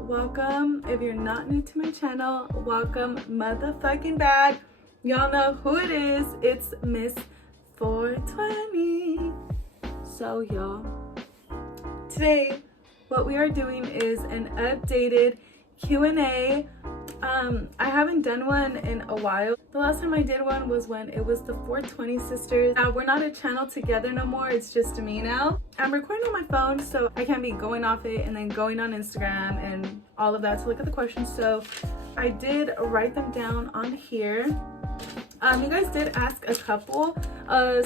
welcome. If you're not new to my channel, welcome motherfucking back. Y'all know who it is. It's Miss 420. So y'all, today what we are doing is an updated Q&A. I haven't done one in a while. The last time I did one was when it was the 420 sisters. Now we're not a channel together no more, it's just me now. I'm recording on my phone, so I can't be going off it and then going on Instagram and all of that to look at the questions. So I did write them down on here. You guys did ask a couple.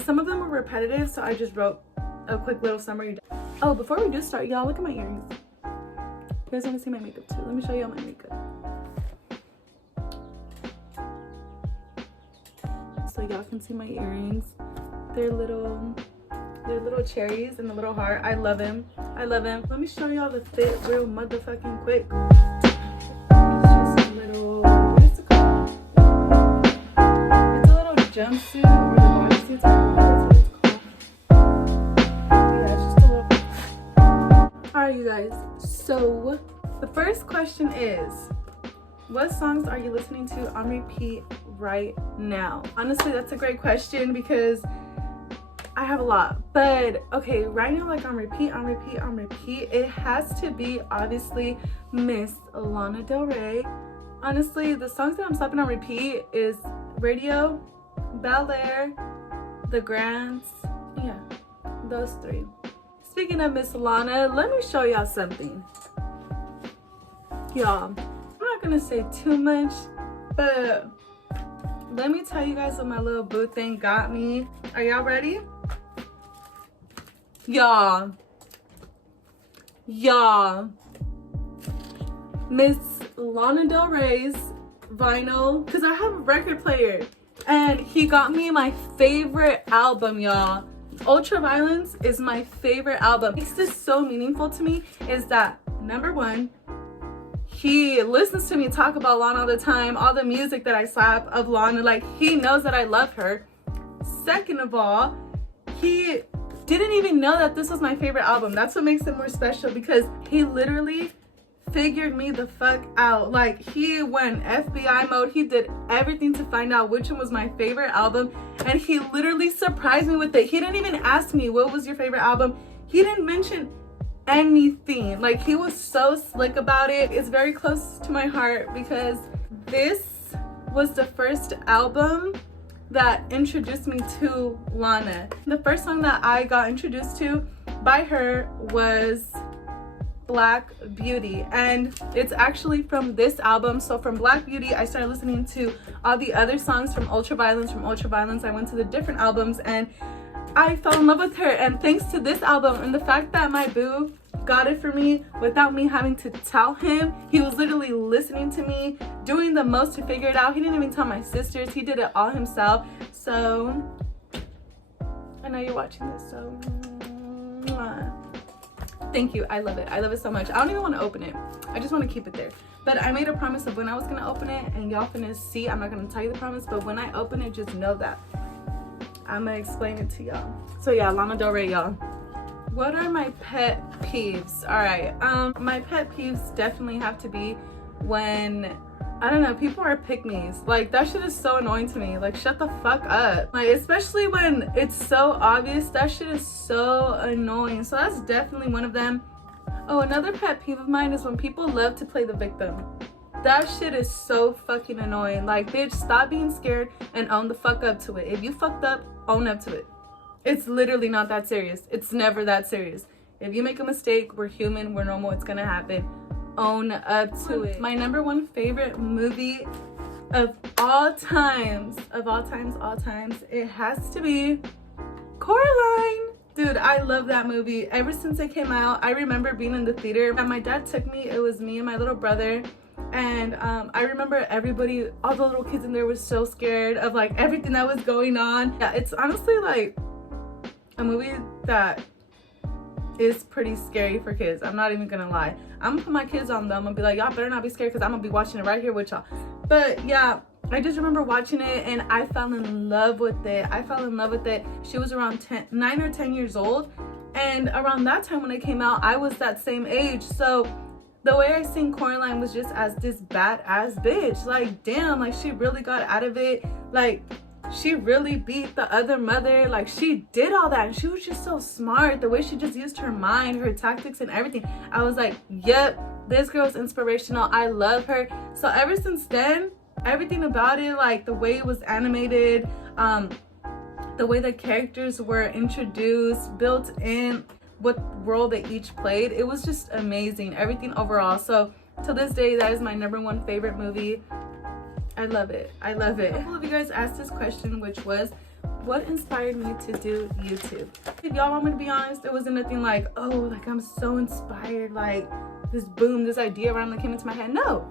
Some of them were repetitive, so I just wrote a quick little summary. Oh, before we do start, y'all, look at my earrings. You guys want to see my makeup too? Let me show y'all my makeup. So y'all can see my earrings. They're little cherries and a little heart. I love him. I love him. Let me show y'all the fit real motherfucking quick. It's just a little, what is it called? It's a little jumpsuit or the bodysuit. That's what it's called. Yeah, it's just a little. Alright, you guys. So the first question is, what songs are you listening to on repeat right now? Honestly, that's a great question because I have a lot, but okay, right now, like on repeat, it has to be obviously Miss Lana Del Rey. Honestly, the songs that I'm slapping on repeat is Radio, Bel Air, The Grants, yeah, those three. Speaking of Miss Lana, let me show y'all something. Y'all, I'm not gonna say too much, but let me tell you guys what my little boo thing got me. Are y'all ready? Y'all, Miss Lana Del Rey's vinyl, because I have a record player, and he got me my favorite album, y'all. Ultraviolence is my favorite album. What makes this so meaningful to me is that, number one, he listens to me talk about Lana all the time, all the music that I slap of Lana, like he knows that I love her. Second of all, he didn't even know that this was my favorite album. That's what makes it more special, because he literally figured me the fuck out. Like, he went FBI mode. He did everything to find out which one was my favorite album, and he literally surprised me with it. He didn't even ask me, what was your favorite album? He didn't mention anything. Like, he was so slick about it. It's very close to my heart because this was the first album that introduced me to Lana. The first song that I got introduced to by her was Black Beauty, and it's actually from this album. So from Black Beauty, I started listening to all the other songs from Ultraviolence. From Ultraviolence, I went to the different albums and I fell in love with her. And thanks to this album and the fact that my boo got it for me without me having to tell him, he was literally listening to me, doing the most to figure it out. He didn't even tell my sisters. He did it all himself. So I know you're watching this, so thank you. I love it. I love it so much. I don't even want to open it. I just want to keep it there. But I made a promise of when I was going to open it, and y'all finna see. I'm not going to tell you the promise, but when I open it, just know that I'm gonna explain it to y'all. So yeah, Lana Del Rey, y'all. What are my pet peeves? All right, my pet peeves definitely have to be when, I don't know, people are pick-me's. Like, that shit is so annoying to me. Like, shut the fuck up. Like, especially when it's so obvious, that shit is so annoying. So that's definitely one of them. Oh, another pet peeve of mine is when people love to play the victim. That shit is so fucking annoying. Like, bitch, stop being scared and own the fuck up to it. If you fucked up, own up to it. It's literally not that serious. It's never that serious. If you make a mistake, we're human, we're normal, it's gonna happen. Own up to it. My number one favorite movie of all times, it has to be Coraline. Dude, I love that movie. Ever since it came out, I remember being in the theater and my dad took me. It was me and my little brother. And I remember everybody, all the little kids in there were so scared of like everything that was going on. Yeah, it's honestly like a movie that is pretty scary for kids. I'm not even gonna lie. I'm gonna put my kids on them. I'm gonna be like, y'all better not be scared because I'm gonna be watching it right here with y'all. But yeah, I just remember watching it and I fell in love with it. She was around 9 or 10 years old. And around that time when it came out, I was that same age. So The way I seen Coraline was just as this badass bitch. Like, damn, like she really got out of it. Like, she really beat the other mother. Like, she did all that, and she was just so smart. The way she just used her mind, her tactics, and everything. I was like, yep, this girl's inspirational. I love her. So ever since then, everything about it, like the way it was animated, the way the characters were introduced, built in, what role they each played, it was just amazing. Everything overall. So to this day, that is my #1 favorite movie. I love it. I love it. A couple of you guys asked this question, which was, what inspired me to do YouTube? If y'all want me to be honest, it wasn't nothing like, oh, like I'm so inspired, like this boom, this idea randomly came into my head. No,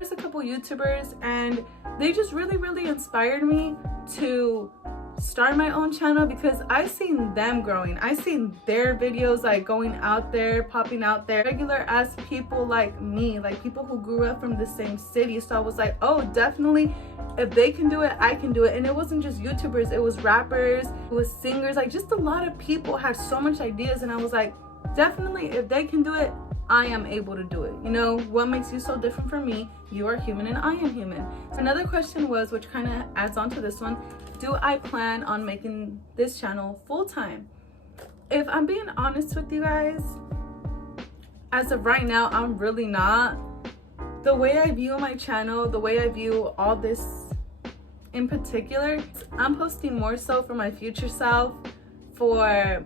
there's a couple YouTubers and they just really inspired me to start my own channel, because I seen them growing. I seen their videos like going out there, popping out there, regular ass people like me, like people who grew up from the same city. So I was like, oh, definitely, if they can do it, I can do it. And it wasn't just YouTubers, it was rappers, it was singers, like just a lot of people had so much ideas. And I was like, definitely, if they can do it, I am able to do it. You know, what makes you so different from me? You are human and I am human. So another question was, which kind of adds on to this one, do I plan on making this channel full-time? If I'm being honest with you guys, as of right now, I'm really not. The way I view my channel, the way I view all this in particular, I'm posting more so for my future self, for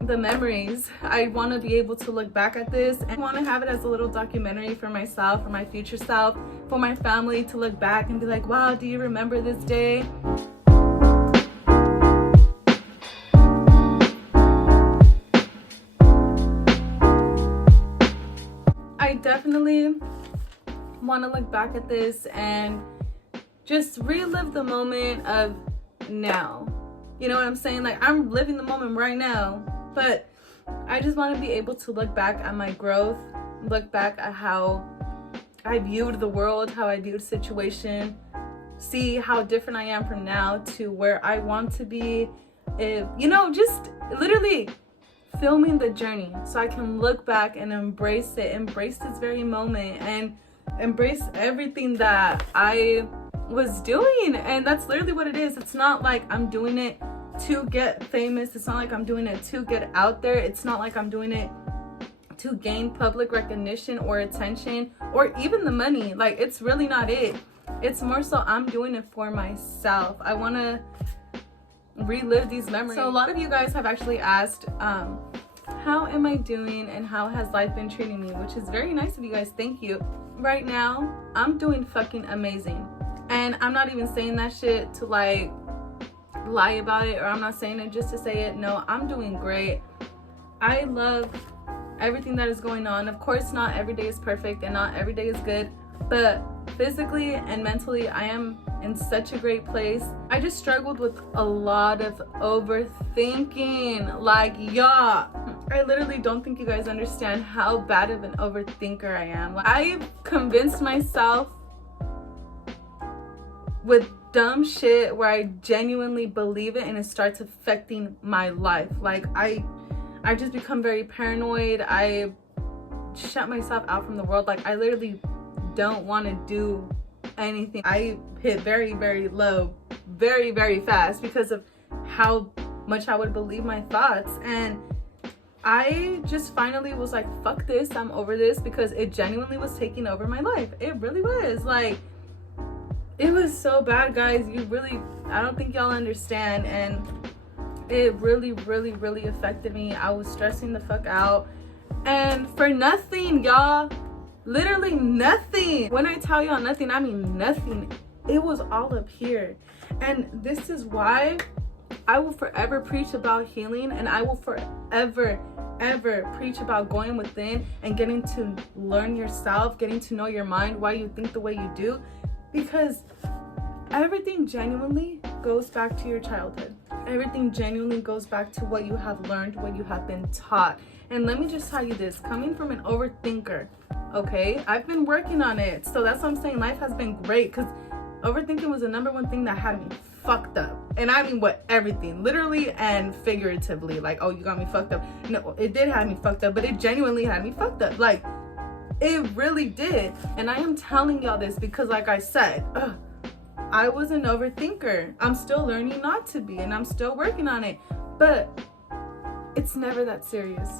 the memories. I want to be able to look back at this and want to have it as a little documentary for myself, for my future self, for my family to look back and be like, wow, do you remember this day? I definitely want to look back at this and just relive the moment of now. You know what I'm saying? Like, I'm living the moment right now, but I just want to be able to look back at my growth, look back at how I viewed the world, how I viewed situation, see how different I am from now to where I want to be. If, you know, just literally filming the journey so I can look back and embrace it, embrace this very moment, and embrace everything that I was doing. And that's literally what it is. It's not like I'm doing it to get famous. It's not like I'm doing it to get out there. It's not like I'm doing it to gain public recognition or attention or even the money. Like, it's really not it. It's more so I'm doing it for myself. I want to relive these memories. So a lot of you guys have actually asked, how am I doing and how has life been treating me, which is very nice of you guys. Thank you. Right now, I'm doing fucking amazing. And I'm not even saying that shit to like lie about it, or I'm not saying it just to say it. No, I'm doing great. I love everything that is going on. Of course, not every day is perfect and not every day is good, but physically and mentally, I am in such a great place. I just struggled with a lot of overthinking. Like, y'all, I literally don't think you guys understand how bad of an overthinker I am. Like, I've convinced myself with dumb shit where I genuinely believe it and it starts affecting my life. Like, I just become very paranoid. I shut myself out from the world. Like, I literally don't want to do anything. I hit very low very fast because of how much I would believe my thoughts. And I just finally was like, fuck this, I'm over this, because it genuinely was taking over my life. It really was. Like, it was so bad, guys. I don't think y'all understand. And it really affected me. I was stressing the fuck out, and for nothing, y'all. Literally nothing. When I tell y'all nothing, I mean nothing. It was all up here. And this is why I will forever preach about healing, and I will forever preach about going within and getting to learn yourself, getting to know your mind, why you think the way you do, because everything genuinely goes back to your childhood. Everything genuinely goes back to what you have learned, what you have been taught. And let me just tell you this, coming from an overthinker, okay, I've been working on it. So that's what I'm saying, life has been great, because overthinking was the #1 thing that had me fucked up. And I mean, what, everything, literally and figuratively. Like, oh, you got me fucked up. No, it did have me fucked up, but it genuinely had me fucked up. Like, It really did. And I am telling y'all this because, like I said, I was an overthinker. I'm still learning not to be, and I'm still working on it. But it's never that serious.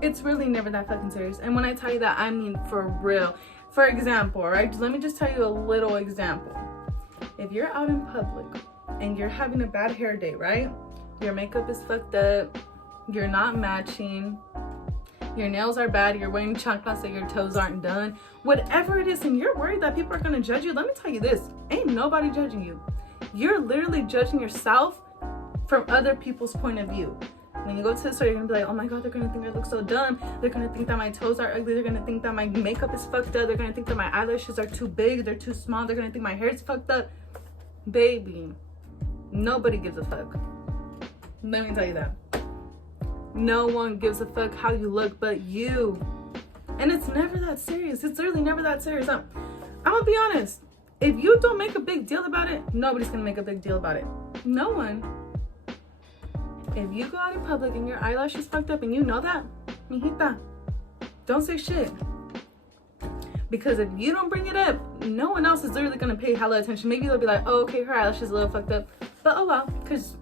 It's really never that fucking serious. And when I tell you that, I mean for real. For example, right? Let me just tell you a little example. If you're out in public and you're having a bad hair day, right? Your makeup is fucked up. You're not matching. Your nails are bad. You're wearing chanclas so your toes aren't done. Whatever it is, and you're worried that people are going to judge you, let me tell you this. Ain't nobody judging you. You're literally judging yourself from other people's point of view. When you go to the store, you're gonna be like, oh my god, they're gonna think I look so dumb. They're gonna think that my toes are ugly. They're gonna think that my makeup is fucked up. They're gonna think that my eyelashes are too big. They're too small. They're gonna think my hair's fucked up. Baby, nobody gives a fuck. Let me tell you that. No one gives a fuck how you look but you. And it's never that serious. It's really never that serious. I'm gonna be honest. If you don't make a big deal about it, nobody's gonna make a big deal about it. No one. If you go out in public and your eyelash is fucked up and you know that, mijita, don't say shit. Because if you don't bring it up, no one else is literally gonna pay hella attention. Maybe they'll be like, oh, okay, her eyelash is a little fucked up. But oh well, because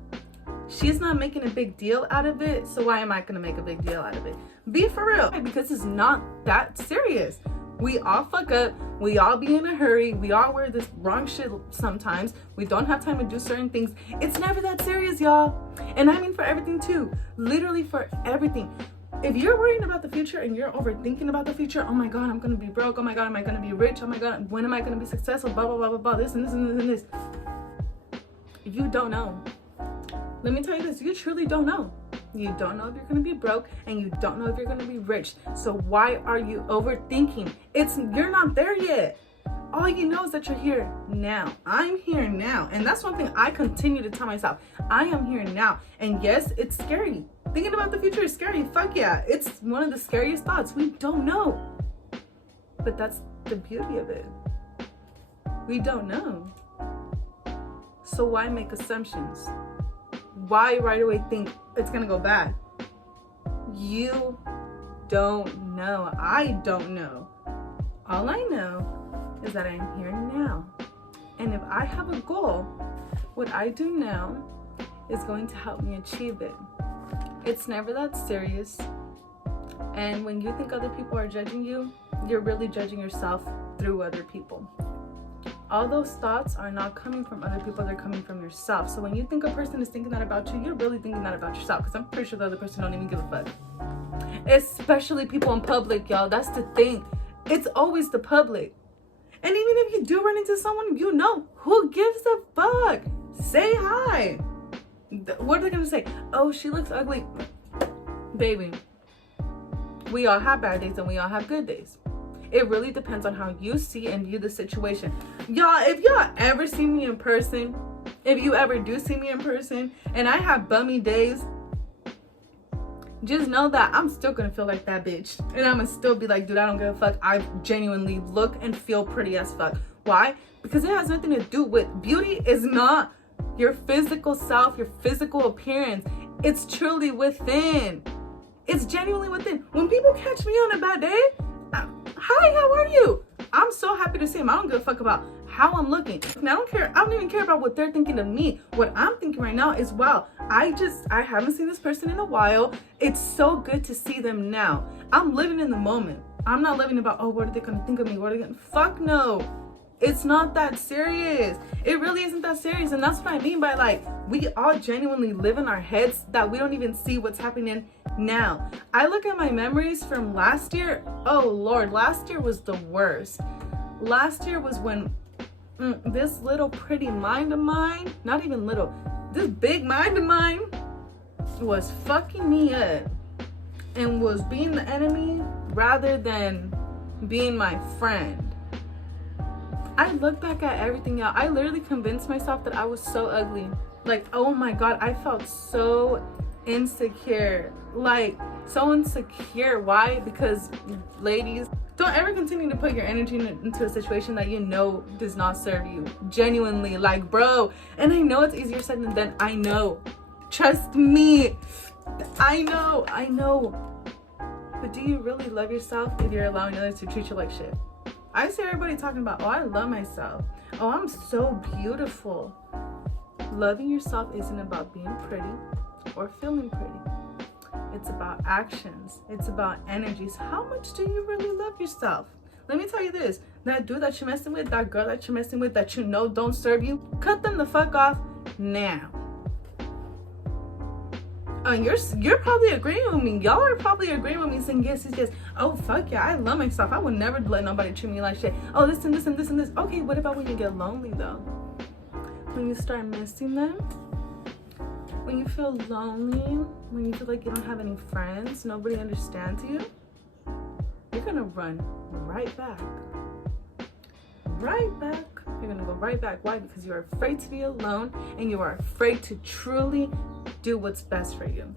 she's not making a big deal out of it, so why am I gonna make a big deal out of it? Be for real, because it's not that serious. We all fuck up. We all be in a hurry. We all wear this wrong shit sometimes. We don't have time to do certain things. It's never that serious, y'all. And I mean for everything too. Literally for everything. If you're worrying about the future and you're overthinking about the future, oh my god, I'm gonna be broke. Oh my god, am I gonna be rich? Oh my god, when am I gonna be successful? Blah, blah, blah, blah, blah. This and this and this and this. If you don't know, let me tell you this, you truly don't know. You don't know if you're going to be broke, and you don't know if you're going to be rich. So why are you overthinking? You're not there yet. All you know is that you're here now. I'm here now. And that's one thing I continue to tell myself. I am here now. And yes, it's scary. Thinking about the future is scary. Fuck yeah. It's one of the scariest thoughts. We don't know. But that's the beauty of it. We don't know. So why make assumptions? Why right away think it's gonna go bad? You don't know. I don't know. All I know is that I'm here now. And if I have a goal, what I do now is going to help me achieve it. It's never that serious. And when you think other people are judging you, you're really judging yourself through other people. All those thoughts are not coming from other people, they're coming from yourself. So when you think a person is thinking that about you, you're really thinking that about yourself, because I'm pretty sure the other person don't even give a fuck. Especially people in public, y'all. That's the thing. It's always the public. And even if you do run into someone you know, who gives a fuck? Say hi. What are they gonna say? Oh, she looks ugly. Baby, we all have bad days and we all have good days. It really depends on how you see and view the situation. Y'all, if y'all ever see me in person, if you ever do see me in person, and I have bummy days, just know that I'm still gonna feel like that bitch. And I'm gonna still be like, dude, I don't give a fuck. I genuinely look and feel pretty as fuck. Why? Because it has nothing to do with beauty. Is not your physical self, your physical appearance. It's truly within. It's genuinely within. When people catch me on a bad day, hi, how are you? I'm so happy to see him. I don't give a fuck about how I'm looking. And I don't care. I don't even care about what they're thinking of me. What I'm thinking right now is, wow, I haven't seen this person in a while. It's so good to see them now. I'm living in the moment. I'm not living about, oh, what are they going to think of me? What are they going to, fuck no. It's not that serious. It really isn't that serious. And that's what I mean by, like, we all genuinely live in our heads that we don't even see what's happening now. I look at my memories from last year. Oh Lord, last year was the worst. Last year was when this little pretty mind of mine, not even little, this big mind of mine was fucking me up and was being the enemy rather than being my friend. I look back at everything, y'all. I literally convinced myself that I was so ugly. Like, oh my god, I felt so insecure. Like, so insecure. Why? Because, ladies, don't ever continue to put your energy into a situation that you know does not serve you. Genuinely, like, bro. And I know it's easier said than done. I know. Trust me. I know. But do you really love yourself if you're allowing others to treat you like shit? I see everybody talking about, oh, I love myself. Oh, I'm so beautiful. Loving yourself isn't about being pretty or feeling pretty. It's about actions. It's about energies. How much do you really love yourself? Let me tell you this. That dude that you're messing with, that girl that you're messing with, that you know don't serve you, cut them the fuck off now. You're probably agreeing with me. Y'all are probably agreeing with me saying, yes, yes, yes. Oh, fuck yeah, I love myself. I would never let nobody treat me like shit. Oh, this and this and this and this. Okay, what about when you get lonely, though? When you start missing them? When you feel lonely? When you feel like you don't have any friends? Nobody understands you? You're gonna run right back. Right back. You're gonna go right back. Why? Because you're afraid to be alone and you are afraid to truly do what's best for you.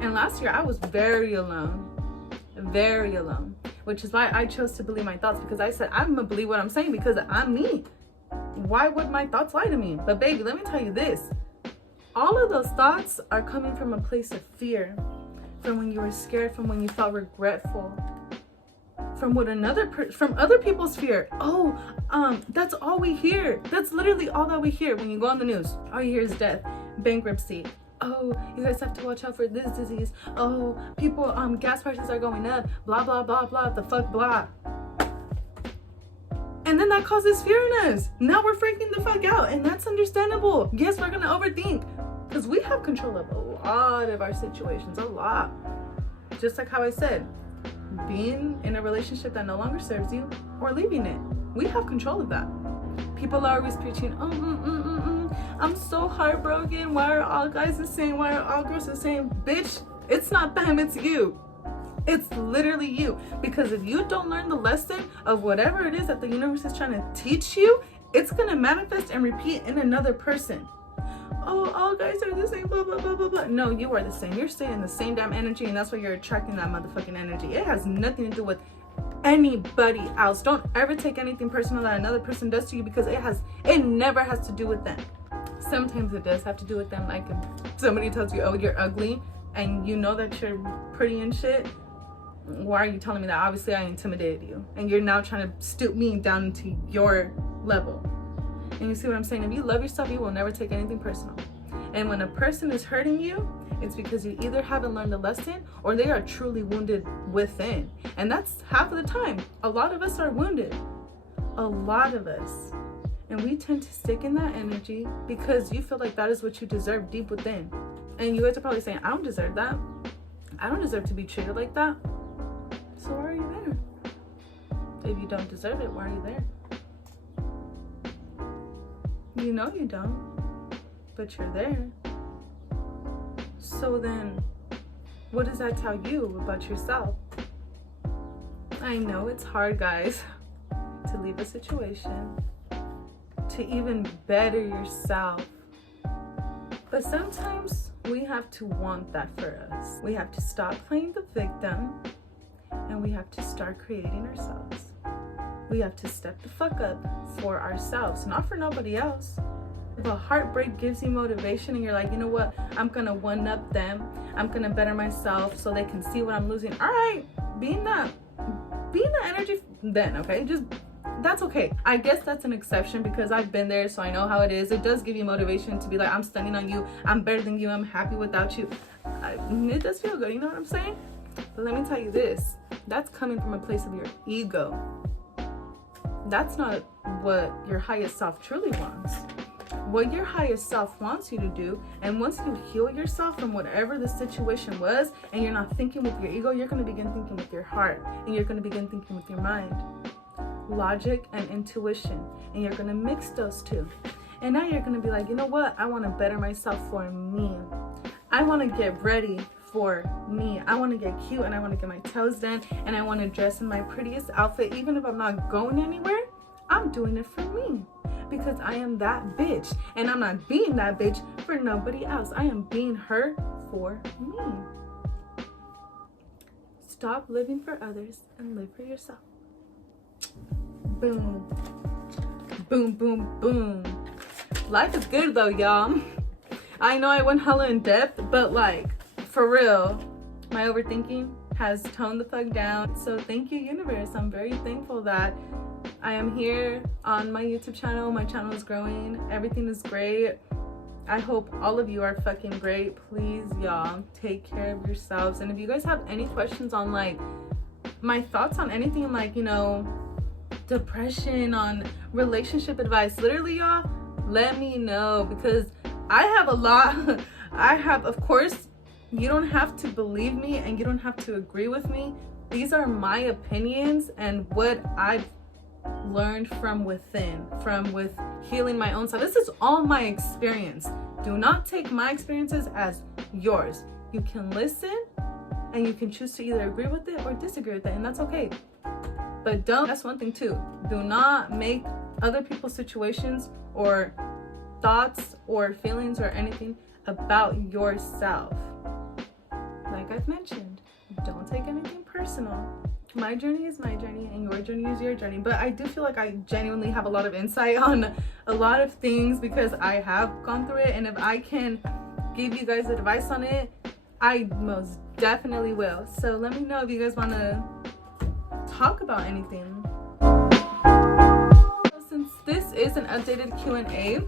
And last year I was very alone, which is why I chose to believe my thoughts, because I said I'm gonna believe what I'm saying because I'm me. Why would my thoughts lie to me? But baby, let me tell you this. All of those thoughts are coming from a place of fear, from when you were scared, from when you felt regretful, from other people's fear. Oh, that's all we hear. That's literally all that we hear when you go on the news. All you hear is death, bankruptcy. Oh, you guys have to watch out for this disease. Oh, people, gas prices are going up. Blah, blah, blah, blah, the fuck, blah. And then that causes fear in us. Now we're freaking the fuck out, and that's understandable. Yes, we're gonna overthink, because we have control of a lot of our situations, a lot. Just like how I said, being in a relationship that no longer serves you or leaving it. We have control of that. People are always preaching, I'm so heartbroken. Why are all guys the same? Why are all girls the same? Bitch, it's not them, it's you. It's literally you. Because if you don't learn the lesson of whatever it is that the universe is trying to teach you, it's going to manifest and repeat in another person. Oh, all guys are the same, blah, blah, blah, blah, blah. No, you are the same. You're staying in the same damn energy, and that's why you're attracting that motherfucking energy. It has nothing to do with anybody else. Don't ever take anything personal that another person does to you, because it never has to do with them. Sometimes it does have to do with them. Like if somebody tells you, oh, you're ugly, and you know that you're pretty and shit, why are you telling me that? Obviously I intimidated you, and you're now trying to stoop me down into your level. And you see what I'm saying? If you love yourself, you will never take anything personal. And when a person is hurting you, it's because you either haven't learned a lesson or they are truly wounded within. And that's half of the time. A lot of us are wounded. A lot of us. And we tend to stick in that energy because you feel like that is what you deserve deep within. And you guys are probably saying, I don't deserve that. I don't deserve to be treated like that. So why are you there? If you don't deserve it, why are you there? You know you don't, but you're there. So then, what does that tell you about yourself? I know it's hard, guys, to leave a situation, to even better yourself. But sometimes we have to want that for us. We have to stop playing the victim, and we have to start creating ourselves. We have to step the fuck up for ourselves, not for nobody else. If a heartbreak gives you motivation and you're like, you know what, I'm gonna one-up them, I'm gonna better myself so they can see what I'm losing. All right, be in that energy then, okay? Just, that's okay. I guess that's an exception because I've been there, so I know how it is. It does give you motivation to be like, I'm standing on you, I'm better than you, I'm happy without you. It does feel good, you know what I'm saying? But let me tell you this, that's coming from a place of your ego. That's not what your highest self truly wants. What your highest self wants you to do, and once you heal yourself from whatever the situation was, and you're not thinking with your ego, you're going to begin thinking with your heart, and you're going to begin thinking with your mind. Logic and intuition, and you're going to mix those two. And now you're going to be like, you know what? I want to better myself for me. I want to get ready for me. I want to get cute, and I want to get my toes done, and I want to dress in my prettiest outfit. Even if I'm not going anywhere, I'm doing it for me because I am that bitch, and I'm not being that bitch for nobody else. I am being her for me. Stop living for others and live for yourself. Boom. Boom, boom, boom. Life is good though, y'all. I know I went hella in depth, but like, for real, my overthinking has toned the fuck down. So thank you, universe. I'm very thankful that I am here on my YouTube channel. My channel is growing. Everything is great. I hope all of you are fucking great. Please, y'all, take care of yourselves. And if you guys have any questions on like my thoughts on anything, like, you know, depression, on relationship advice, literally, y'all, let me know, because I have a lot. I have, of course, you don't have to believe me and you don't have to agree with me. These are my opinions and what I've learned from within, with healing my own self. This is all my experience. Do not take my experiences as yours. You can listen and you can choose to either agree with it or disagree with it, and that's okay. But that's one thing too. Do not make other people's situations or thoughts or feelings or anything about yourself. Like I've mentioned, don't take anything personal. My journey is my journey and your journey is your journey. But I do feel like I genuinely have a lot of insight on a lot of things because I have gone through it. And if I can give you guys advice on it, I most definitely will. So let me know if you guys want to talk about anything. Since this is an updated Q&A,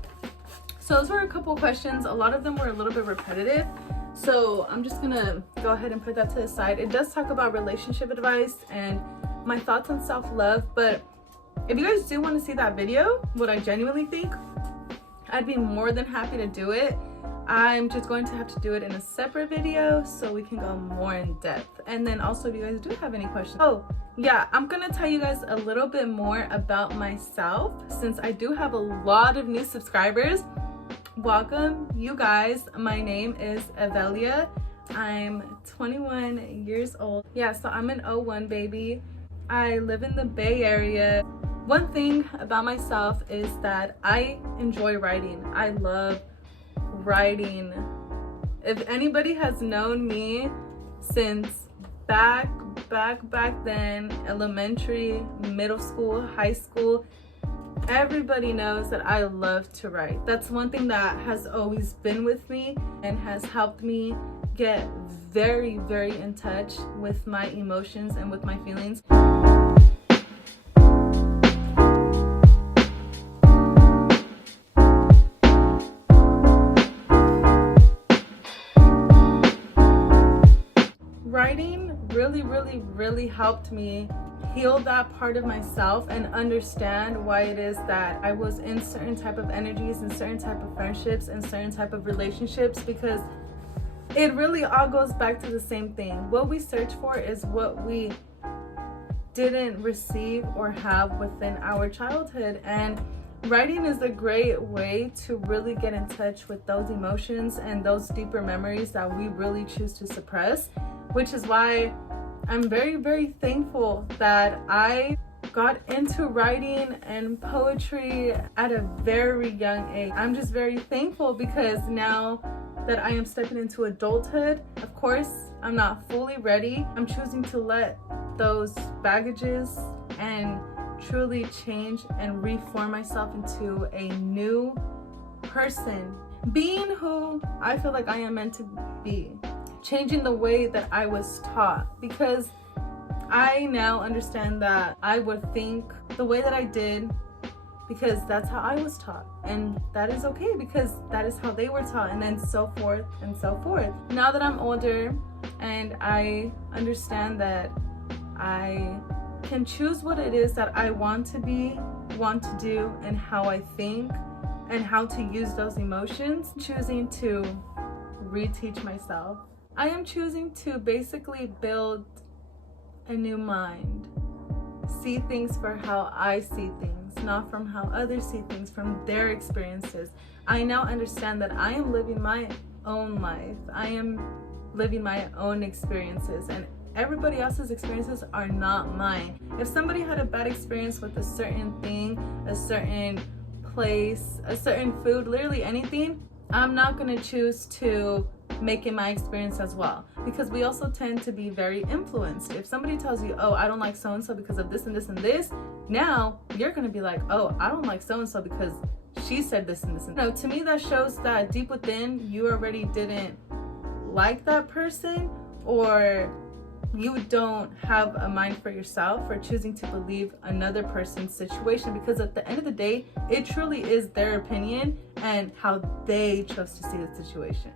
so those were a couple questions. A lot of them were a little bit repetitive. So I'm just gonna go ahead and put that to the side. It does talk about relationship advice and my thoughts on self-love, but if you guys do want to see that video, what I genuinely think, I'd be more than happy to do it. I'm just going to have to do it in a separate video so we can go more in depth. And then also, if you guys do have any questions, oh yeah, I'm gonna tell you guys a little bit more about myself since I do have a lot of new subscribers. Welcome, you guys. My name is Avelia. I'm 21 years old. Yeah, so I'm an 01 baby. I live in the Bay Area. One thing about myself is that I enjoy writing. I love writing. If anybody has known me since back then, elementary, middle school, high school, everybody knows that I love to write. That's one thing that has always been with me and has helped me get very, very in touch with my emotions and with my feelings. Writing really helped me heal that part of myself and understand why it is that I was in certain type of energies and certain type of friendships and certain type of relationships, because it really all goes back to the same thing. What we search for is what we didn't receive or have within our childhood, and writing is a great way to really get in touch with those emotions and those deeper memories that we really choose to suppress, which is why I'm very thankful that I got into writing and poetry at a very young age. I'm just very thankful because now that I am stepping into adulthood, of course, I'm not fully ready. I'm choosing to let those baggages and truly change and reform myself into a new person, being who I feel like I am meant to be. Changing the way that I was taught, because I now understand that I would think the way that I did because that's how I was taught, and that is okay because that is how they were taught, and then so forth and so forth. Now that I'm older and I understand that I can choose what it is that I want to be, want to do, and how I think and how to use those emotions, choosing to reteach myself. I am choosing to basically build a new mind, see things for how I see things, not from how others see things, from their experiences. I now understand that I am living my own life. I am living my own experiences, and everybody else's experiences are not mine. If somebody had a bad experience with a certain thing, a certain place, a certain food, literally anything, I'm not going to choose to make it my experience as well, because we also tend to be very influenced. If somebody tells you, oh, I don't like so-and-so because of this and this and this, now you're going to be like, oh, I don't like so-and-so because she said this and this. And no, to me, that shows that deep within you already didn't like that person, or you don't have a mind for yourself for choosing to believe another person's situation, because at the end of the day, it truly is their opinion and how they chose to see the situation.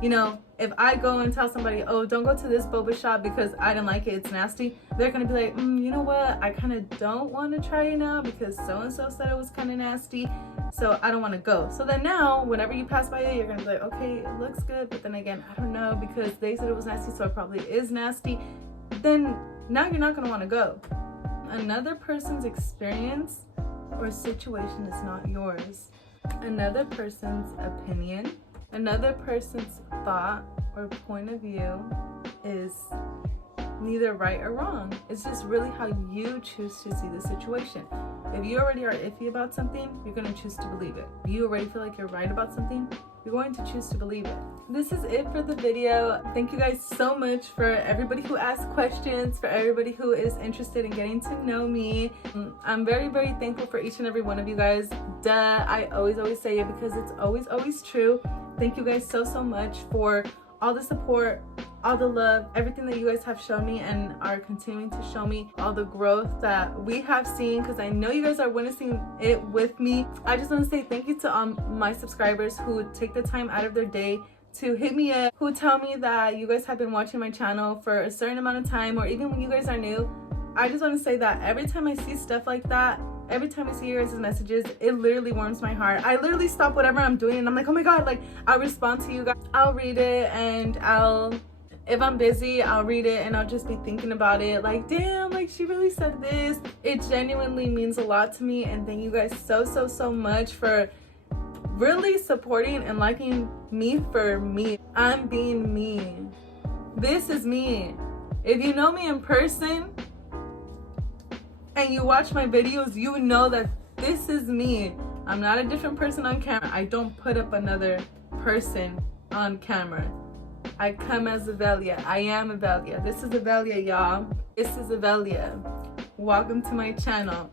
You know, if I go and tell somebody, oh, don't go to this boba shop because I didn't like it, it's nasty, they're gonna be like, you know what, I kind of don't want to try it now because so-and-so said it was kind of nasty, so I don't want to go. So then now, whenever you pass by it, you're gonna be like, okay, it looks good, but then again, I don't know, because they said it was nasty, so it probably is nasty. Then now you're not gonna want to go. Another person's experience or situation is not yours. Another person's opinion, another person's thought or point of view is neither right or wrong. It's just really how you choose to see the situation. If you already are iffy about something, you're going to choose to believe it. If you already feel like you're right about something, you're going to choose to believe it. This is it for the video. Thank you guys so much for everybody who asked questions, for everybody who is interested in getting to know me. I'm very, very thankful for each and every one of you guys. Duh, I always say it because it's always true. Thank you guys so much for all the support, all the love, everything that you guys have shown me and are continuing to show me, all the growth that we have seen, because I know you guys are witnessing it with me. I just want to say thank you to my subscribers who take the time out of their day to hit me up, who tell me that you guys have been watching my channel for a certain amount of time, or even when you guys are new. I just want to say that every time I see stuff like that, every time I see your guys' messages, it literally warms my heart. I literally stop whatever I'm doing and I'm like, oh my god, like, I'll respond to you guys. I'll read it, and if I'm busy, I'll read it and I'll just be thinking about it, like, damn, like, she really said this. It genuinely means a lot to me, and thank you guys so much for really supporting and liking me for me. I'm being me. This is me. If you know me in person and you watch my videos, you know that this is me. I'm not a different person on camera. I don't put up another person on camera. I come as Avelia. I am Avelia. This is Avelia, y'all. This is Avelia. Welcome to my channel.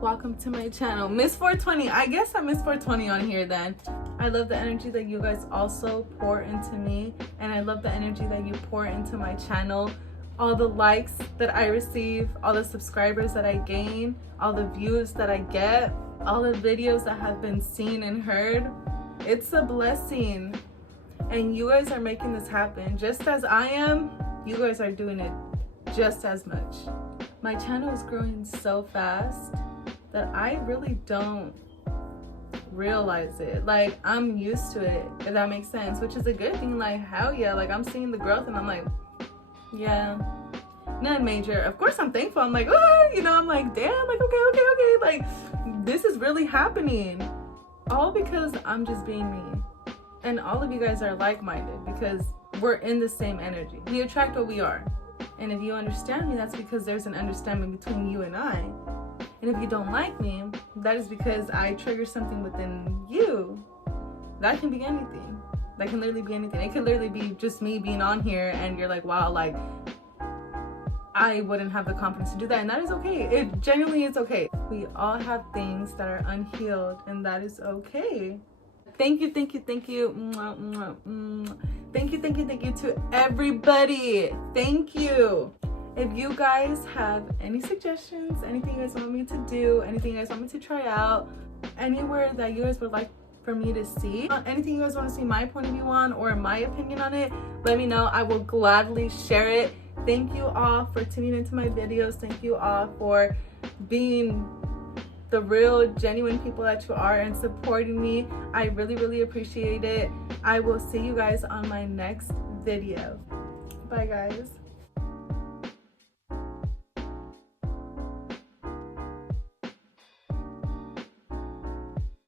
Welcome to my channel. Miss 420. I guess I'm Miss 420 on here then. I love the energy that you guys also pour into me, and I love the energy that you pour into my channel. All the likes that I receive, all the subscribers that I gain, all the views that I get, all the videos that have been seen and heard. It's a blessing. And you guys are making this happen. Just as I am, you guys are doing it just as much. My channel is growing so fast that I really don't realize it. Like, I'm used to it, if that makes sense, which is a good thing. Like, hell yeah, like, I'm seeing the growth and I'm like, yeah, none major. Of course I'm thankful. I'm like, oh, you know, I'm like, damn, like, okay, like, this is really happening, all because I'm just being me. And all of you guys are like-minded because we're in the same energy. We attract what we are. And if you understand me, that's because there's an understanding between you and I. And if you don't like me, that is because I trigger something within you. That can be anything. That can literally be anything. It could literally be just me being on here and you're like, wow, like, I wouldn't have the confidence to do that. And that is okay. It genuinely is okay. We all have things that are unhealed, and that is okay. Thank you. Thank you to everybody. Thank you. If you guys have any suggestions, anything you guys want me to do, anything you guys want me to try out, anywhere that you guys would like for me to see, anything you guys want to see my point of view on or my opinion on it, let me know. I will gladly share it. Thank you all for tuning into my videos. Thank you all for being the real, genuine people that you are and supporting me. I really appreciate it. I will see you guys on my next video. Bye, guys.